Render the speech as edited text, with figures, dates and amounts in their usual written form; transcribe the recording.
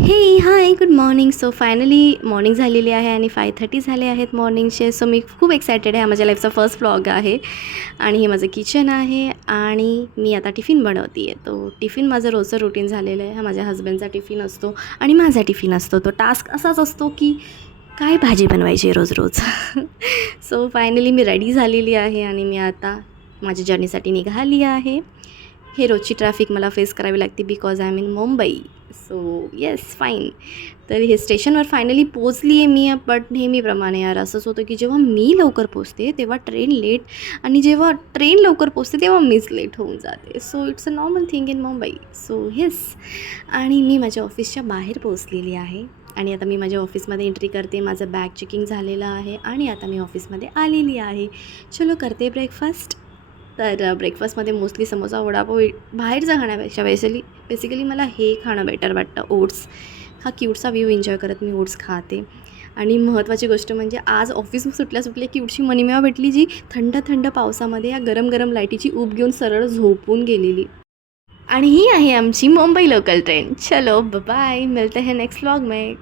हे hi good morning. So finally morning झालेली आहे आणि 5:30 झाले आहेत मॉर्निंगचे. सो मी खूप एक्सायटेड आहे. हा माझ्या लाईफचा फर्स्ट व्लॉग आहे आणि हे माझं किचन आहे आणि मी आता टिफिन बनवते आहे. तो टिफिन माझं रोजचं रुटीन झालेलं आहे. हा माझ्या हस्बंडचा टिफिन असतो आणि माझा टिफिन असतो. तो टास्क असाच असतो की काय भाजी बनवायची रोज रोज. सो फायनली मी रेडी झालेली आहे आणि मी आता माझ्या जर्नीसाठी निघाली आहे. हे रोजची ट्रॅफिक मला फेस करावी लागते because I am in Mumbai. So yes fine. तर हे स्टेशनवर फायनली पोचली आहे मी. बट नेहमीप्रमाणे यार असंच होतं की जेव्हा मी लवकर पोचते तेव्हा ट्रेन लेट आणि जेव्हा ट्रेन लवकर पोचते तेव्हा मीच लेट होऊन जाते. So it's a normal thing in Mumbai. So yes. आणि मी माझ्या ऑफिसच्या बाहेर पोचलेली आहे आणि आता मी माझ्या ऑफिसमध्ये एंट्री करते. माझं बॅग चेकिंग झालेलं आहे आणि आता मी ऑफिसमध्ये आलेली आहे. चलो करते ब्रेकफास्ट. तर ब्रेकफास्टमध्ये मोस्टली समोसा वडापाव बाहेरचं खाण्यापेक्षा बेसिकली मला हे खाणं बेटर वाटतं. ओट्स. हा क्यूटचा व्ह्यू एन्जॉय करत मी ओट्स खाते. आणि महत्त्वाची गोष्ट म्हणजे आज ऑफिस सुटल्या क्यूटची मनीमेवा भेटली, जी थंड थंड पावसामध्ये या गरम गरम लाईटीची ऊब घेऊन सरळ झोपून गेलेली. आणि ही आहे आमची मुंबई लोकल ट्रेन. चलो बाय, मिळते हैं नेक्स्ट व्लॉग में.